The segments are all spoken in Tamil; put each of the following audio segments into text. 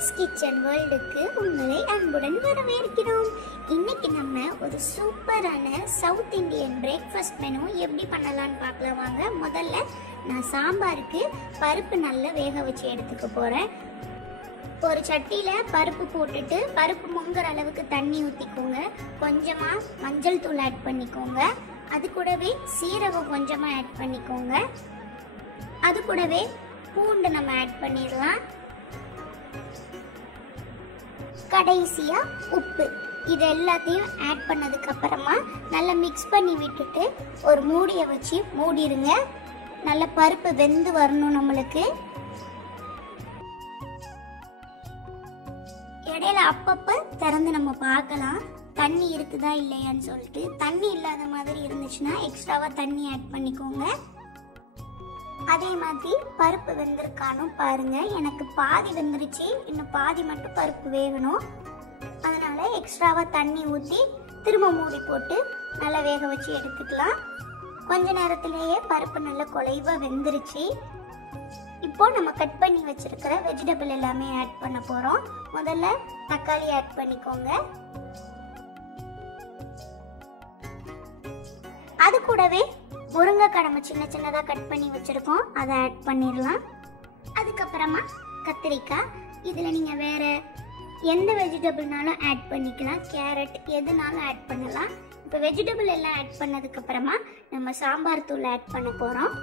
கிட்ஸ் கிச்சன் வேர்ல்டுக்கு உங்களை அன்புடன் வரவேற்கிறோம். இன்னைக்கு நம்ம ஒரு சூப்பரான சவுத் இந்தியன் பிரேக்ஃபாஸ்ட் மெனு எப்படி பண்ணலாம்னு பார்க்கலாம் வாங்க. முதல்ல நான் சாம்பாருக்கு பருப்பு நல்லா வேக வச்சு எடுத்துக்க போறேன். ஒரு சட்டியில பருப்பு போட்டுட்டு பருப்பு முங்குற அளவுக்கு தண்ணி ஊற்றிக்கோங்க. கொஞ்சமா மஞ்சள் தூள் ஆட் பண்ணிக்கோங்க. அது கூடவே சீரகம் கொஞ்சமா ஆட் பண்ணிக்கோங்க. அது கூடவே பூண்டு நம்ம ஆட் பண்ணிடலாம். கடைசியா உப்பு. இது எல்லாத்தையும் ஆட் பண்ணதுக்கு அப்புறமா நல்லா மிக்ஸ் பண்ணி விட்டுட்டு ஒரு மூடியை வச்சு மூடிடுங்க. நல்ல பருப்பு வெந்து வரணும். நம்மளுக்கு இடையில அப்பப்ப திறந்து நம்ம பார்க்கலாம் தண்ணி இருக்குதா இல்லையான்னு சொல்லிட்டு. தண்ணி இல்லாத மாதிரி இருந்துச்சுன்னா எக்ஸ்ட்ராவா தண்ணி ஆட் பண்ணிக்கோங்க. அதே மாதிரி பருப்பு வெந்திருக்கானு பாருங்க. எனக்கு பாதி வெந்துருச்சு, இன்னும் பாதி மட்டும் பருப்பு வேகணும். அதனால எக்ஸ்ட்ராவா தண்ணி ஊற்றி திரும்ப மூடி போட்டு நல்லா வேக வச்சு எடுத்துக்கலாம். கொஞ்ச நேரத்திலேயே பருப்பு நல்லா குழைவா வெந்துருச்சு. இப்போ நம்ம கட் பண்ணி வச்சிருக்கிற வெஜிடபிள் எல்லாமே ஆட் பண்ண போறோம். முதல்ல தக்காளி ஆட் பண்ணிக்கோங்க. அது கூடவே முருங்கைக்காய் நம்ம சின்ன சின்னதாக கட் பண்ணி வச்சுருக்கோம், அதை ஆட் பண்ணிடலாம். அதுக்கப்புறமா கத்திரிக்காய். இதில் நீங்கள் வேறு எந்த வெஜிடபிள்னாலும் ஆட் பண்ணிக்கலாம். கேரட் எதுனாலும் ஆட் பண்ணலாம். இப்போ வெஜிடபிள் எல்லாம் ஆட் பண்ணதுக்கப்புறமா நம்ம சாம்பார் தூள் ஆட் பண்ண போகிறோம்.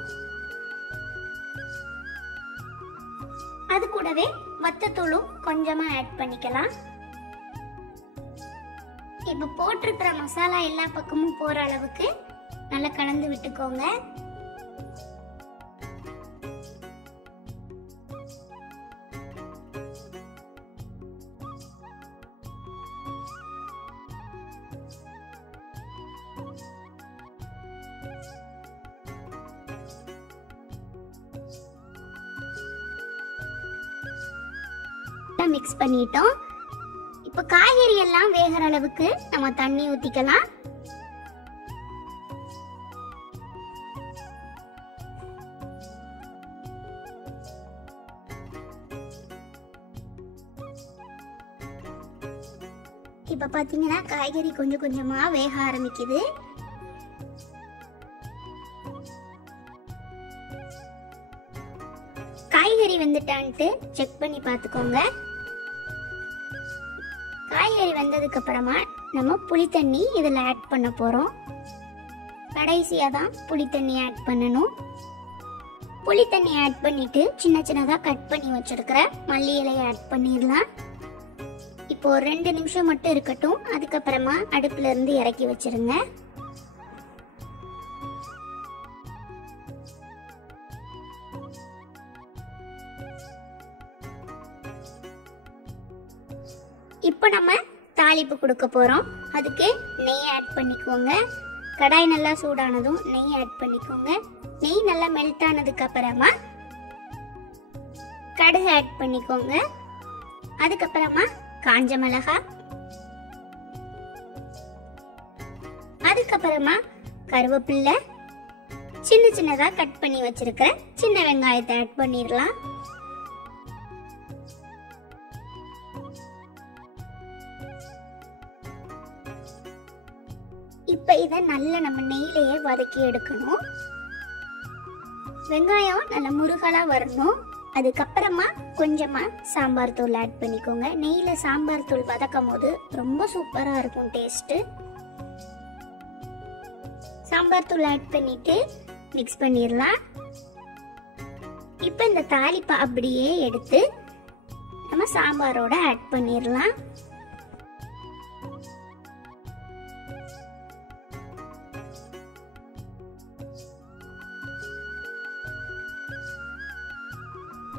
அது கூடவே வத்தத்தூளும் கொஞ்சமாக ஆட் பண்ணிக்கலாம். இப்போ போட்டிருக்கிற மசாலா எல்லா பக்கமும் போகிற அளவுக்கு நல்லா கலந்து விட்டுக்கோங்க. மிக்ஸ் பண்ணிட்டோம். இப்போ காய்கறி எல்லாம் வேகிற அளவுக்கு நம்ம தண்ணி ஊத்திக்கலாம். இப்ப பாத்தீங்கன்னா காய்கறி கொஞ்சம் கொஞ்சமா வேக ஆரம்பிக்குது. காய்கறி வெந்துட்டான்ட்டு செக் பண்ணி பார்த்துக்கோங்க. காய்கறி வெந்ததுக்கு அப்புறமா நம்ம புளி தண்ணி இதில் ஆட் பண்ண போறோம். கடைசியா தான் புளி தண்ணி ஆட் பண்ணணும். புளி தண்ணி ஆட் பண்ணிட்டு சின்ன சின்னதா கட் பண்ணி வச்சிருக்கிற மல்லி இலையை ஆட் பண்ணிடலாம். இப்போ 2 நிமிஷம் மட்டும் இருக்கட்டும். அதுக்கப்புறமா அடுப்புல இருந்து இறக்கி வச்சிருங்க. இப்போ நம்ம தாளிப்பு கொடுக்க போறோம். அதுக்கு நெய் ஆட் பண்ணிக்கோங்க. கடாய் நல்லா சூடானதும் நெய் ஆட் பண்ணிக்கோங்க. நெய் நல்லா மெல்ட் ஆனதுக்கு அப்புறமா கடுகு ஆட் பண்ணிக்கோங்க. அதுக்கப்புறமா காஞ்ச மிளகாய், அதுக்கப்புறமா கருவேப்பிலை, சின்ன சின்னதா கட் பண்ணி வச்சிருக்கிற சின்ன வெங்காயத்தை ஆட் பண்ணிடலாம். இப்ப இத நல்லா நம்ம நெய்யிலேயே வதக்கி எடுக்கணும். வெங்காயம் நல்லா முருகலா வரணும். அதுக்கப்புறமா கொஞ்சமா சாம்பார் தூள் ஆட் பண்ணிக்கோங்க. நெய்யில சாம்பார் தூள் வதக்கும் போது ரொம்ப சூப்பரா இருக்கும் டேஸ்ட். சாம்பார் தூள் ஆட் பண்ணிட்டு மிக்ஸ் பண்ணிடலாம். இப்ப இந்த தாளிப்பை அப்படியே எடுத்து நம்ம சாம்பாரோட ஆட் பண்ணிடலாம்.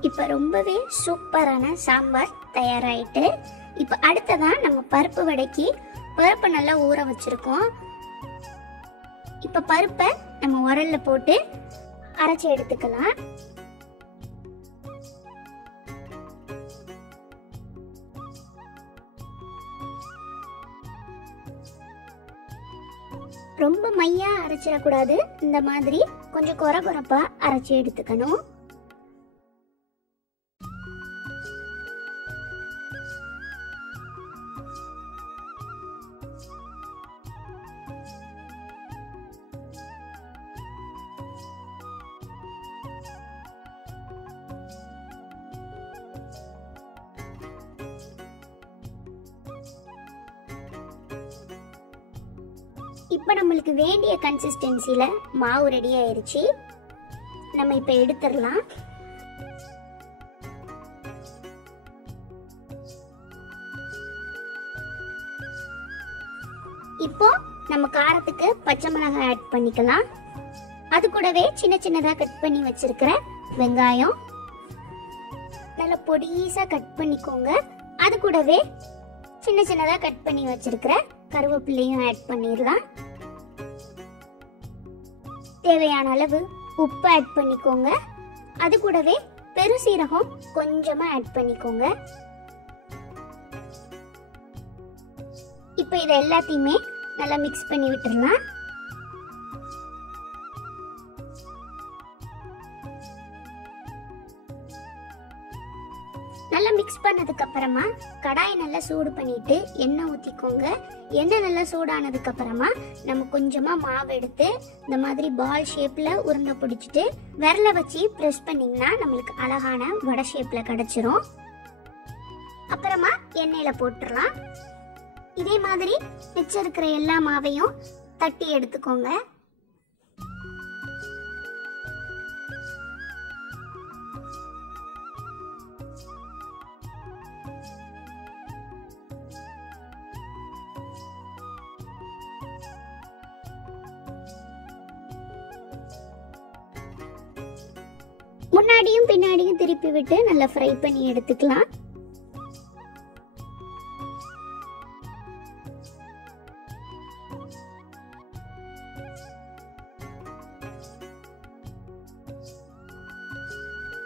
இப்ப ரொம்பவே சூப்பரான சாம்பார் தயாராயிட்டு. இப்ப அடுத்ததான் நம்ம பருப்பு வடைக்கு பருப்பு நல்லா ஊற வச்சிருக்கோம். இப்ப பருப்பை நம்ம உரல்ல போட்டு அரைச்சு எடுத்துக்கலாம். ரொம்ப மையா அரைச்சிடக்கூடாது. இந்த மாதிரி கொஞ்சம் கொர கொரப்பா அரைச்சு எடுத்துக்கணும். இப்போ நம்மளுக்கு வேண்டிய கன்சிஸ்டன்சில மாவு ரெடி ஆயிருச்சு. நம்ம இப்போ எடுத்துடலாம். இப்போ நம்ம காரத்துக்கு பச்சை மிளகாய் ஆட் பண்ணிக்கலாம். அது கூடவே சின்ன சின்னதா கட் பண்ணி வச்சிருக்கிற வெங்காயம் நல்லா பொடிசா கட் பண்ணிக்கோங்க. அது கூடவே சின்ன சின்னதா கட் பண்ணி வச்சிருக்கிற கருவேப்பிலையும் ஆட் பண்ணிடலாம். தேவையான அளவு உப்பு ஆட் பண்ணிக்கோங்க. அது கூடவே பெருசீரகம் கொஞ்சமா ஆட் பண்ணிக்கோங்க. இப்போ இத எல்லாத்தையுமே நல்லா மிக்ஸ் பண்ணி விட்டுறலாம். நல்லா மிக்ஸ் பண்ணதுக்கு அப்புறமா கடாயை நல்லா சூடு பண்ணிட்டு எண்ணெய் ஊத்திக்கோங்க. எண்ணெய் நல்லா சூடானதுக்கு அப்புறமா நம்ம கொஞ்சமா மாவு எடுத்து இந்த மாதிரி பால் ஷேப்ல உருண்டை பிடிச்சிட்டு விரல வச்சு பிரஸ் பண்ணீங்கன்னா நம்மளுக்கு அழகான வடை ஷேப்ல கிடைச்சிரும். அப்புறமா எண்ணெயில போட்டுடலாம். இதே மாதிரி மிச்சம் இருக்கிற எல்லா மாவையும் தட்டி எடுத்துக்கோங்க. முன்னாடியும் பின்னாடியும் திருப்பி விட்டு நல்லா ஃப்ரை பண்ணி எடுத்துக்கலாம்.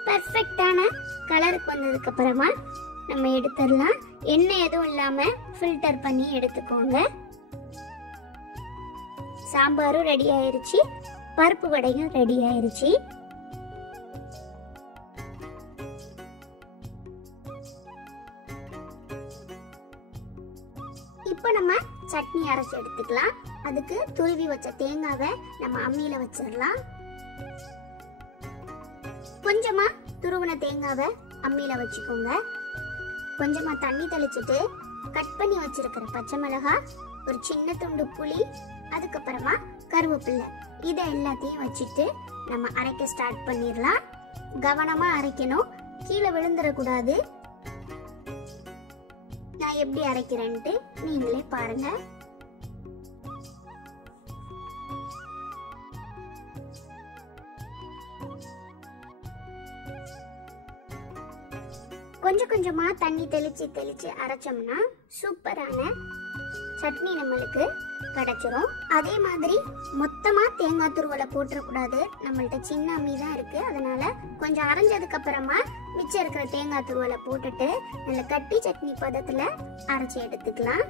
பெர்ஃபெக்ட்டான கலருக்கு வந்ததுக்கு அப்புறமா நம்ம எடுத்துடலாம். எண்ணெய் எதுவும் இல்லாம ஃபில்டர் பண்ணி எடுத்துக்கோங்க. சாம்பாரும் ரெடி ஆயிருச்சு, பருப்பு வடையும் ரெடி ஆயிருச்சு. இப்போ நம்ம சட்னி அரைச்சு எடுத்துக்கலாம். அதுக்கு துருவி வச்ச தேங்காவை நம்ம அம்மியில வச்சிடலாம். கொஞ்சமா துருவின தேங்காவை அம்மியில வச்சுக்கோங்க. கொஞ்சமா தண்ணி தெளிச்சுட்டு கட் பண்ணி வச்சிருக்கிற பச்சை மிளகாய், ஒரு சின்ன துண்டு புளி, அதுக்கப்புறமா கருவேப்பிலை, இதை எல்லாத்தையும் வச்சுட்டு நம்ம அரைக்க ஸ்டார்ட் பண்ணிடலாம். கவனமா அரைக்கணும், கீழே விழுந்துடக்கூடாது. நான் எப்படி அரைக்கிறேன்ட்டு நீங்களே பாருங்க. கொஞ்சம் கொஞ்சமா தண்ணி தெளிச்சு தெளிச்சு அரைச்சோம்னா சூப்பரான சட்னி நம்மளுக்கு கிடைச்சிரும். அதே மாதிரி மொத்தமா தேங்காய் துருவலை போட்டுறக்கூடாது. நம்மள்ட்ட சின்ன அம்மி தான் இருக்கு, அதனால கொஞ்சம் அரைஞ்சதுக்கு அப்புறமா மிச்சம் இருக்கிற தேங்காய் துருவலை போட்டுட்டு நல்ல கட்டி சட்னி பதத்துல அரைச்சி எடுத்துக்கலாம்.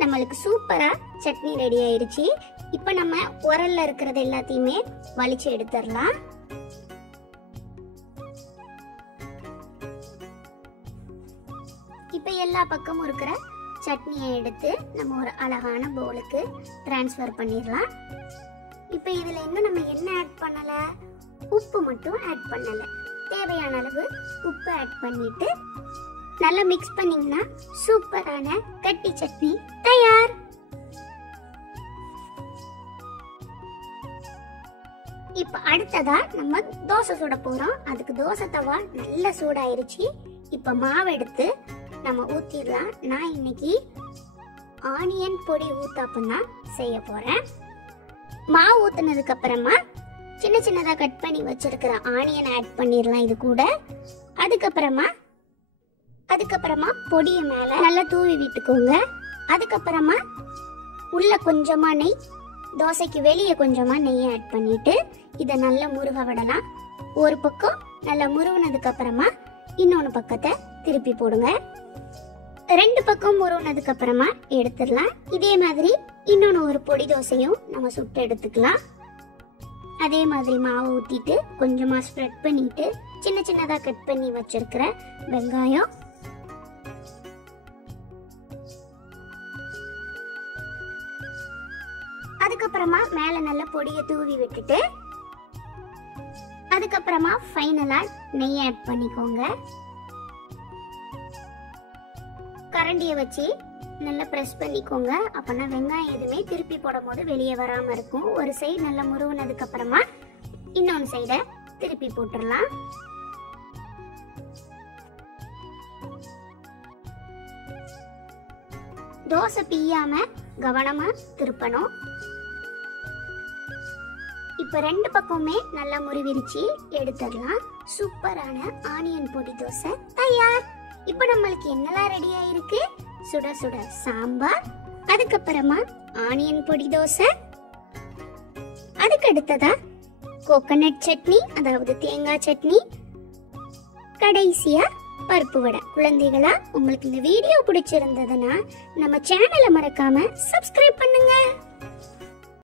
நம்மளுக்கு சூப்பரா சட்னி ரெடி ஆயிருச்சு. இப்போ நம்ம உரல்ல இருக்கிறது எல்லாத்தையுமே வலிச்சு எடுத்துடலாம். இப்போ எல்லா பக்கமும் இருக்கிற சட்னியை எடுத்து நம்ம ஒரு அழகான பவுலுக்கு டிரான்ஸ்ஃபர் பண்ணிடலாம். இப்போ இதுல இன்னும் நம்ம என்ன ஆட் பண்ணல, உப்பு மட்டும் ஆட் பண்ணல. தேவையான அளவு உப்பு ஆட் பண்ணிட்டு நல்லா மிக்ஸ் பண்ணீங்கன்னா சூப்பரான கட்டி சட்னி தயார். இப்ப அடுத்ததா நம்ம தோசை சுட போறோம். அதுக்கு தோசை தவா நல்லா சூடாயிருச்சு. இப்ப மாவு எடுத்து நம்ம ஊத்திடலாம். நான் இன்னைக்கு ஆனியன் பொடி ஊத்தாப்பம் தான் செய்ய போறேன். மாவு ஊத்துனதுக்கு அப்புறமா சின்ன சின்னதா கட் பண்ணி வச்சிருக்கிற ஆனியன் ஆட் பண்ணிடலாம் இது கூட. அதுக்கப்புறமா பொடியை மேல நல்லா தூவி விட்டுக்கோங்க. அதுக்கப்புறமா உள்ள கொஞ்சமா நெய், தோசைக்கு வெளியே கொஞ்சமா நெய் ஆட் பண்ணிட்டு இதை நல்லா முருக விடலாம். ஒரு பக்கம் நல்லா முருகினதுக்கு அப்புறமா இன்னொன்னு பக்கத்தை திருப்பி போடுங்க. ரெண்டு பக்கம் முருகினதுக்கு அப்புறமா எடுத்துடலாம். இதே மாதிரி இன்னொன்னு ஒரு பொடி தோசையும் நம்ம சுட்டு எடுத்துக்கலாம். அதே மாதிரி மாவு ஊற்றிட்டு கொஞ்சமாக ஸ்ப்ரெட் பண்ணிட்டு சின்ன சின்னதாக கட் பண்ணி வச்சிருக்கிற வெங்காயம், அதுக்கப்புறமா மேலே நல்ல பொடியை தூவி விட்டுட்டு அதுக்கப்புறமா ஃபைனலாக நெய் ஆட் பண்ணிக்கோங்க. கரண்டியை வச்சு நல்லா ப்ரெஸ் பண்ணிக்கோங்க. அப்போனா வெங்காயம் எதுவுமே திருப்பி போடும் போது வெளியே வராமல் இருக்கும். ஒரு சைடு நல்லா முருகுனதுக்கு அப்புறமா இன்னொன்று சைடை திருப்பி போட்டுடலாம். தோசை பிய்யாம கவனமா திருப்பணும். இப்போ ரெண்டு பக்கமுமே நல்லா முறிவிரிச்சு எடுத்துடலாம். சூப்பரான ஆனியன் பொடி தோசை தயார். இப்போ நம்மளுக்கு என்னெல்லாம் ரெடி ஆயிருக்கு? சுட சுட சாம்பார், அதுக்கப்புறமா ஆனியன் பொடி தோசை, அதுக்கு அடுத்ததா கோகனட் சட்னி, அதாவது தேங்காய் சட்னி, கடைசியா பருப்பு வடை. குழந்தைகளா, உங்களுக்கு இந்த வீடியோ பிடிச்சிருந்ததுன்னா நம்ம சேனலை மறக்காம சப்ஸ்கிரைப் பண்ணுங்க.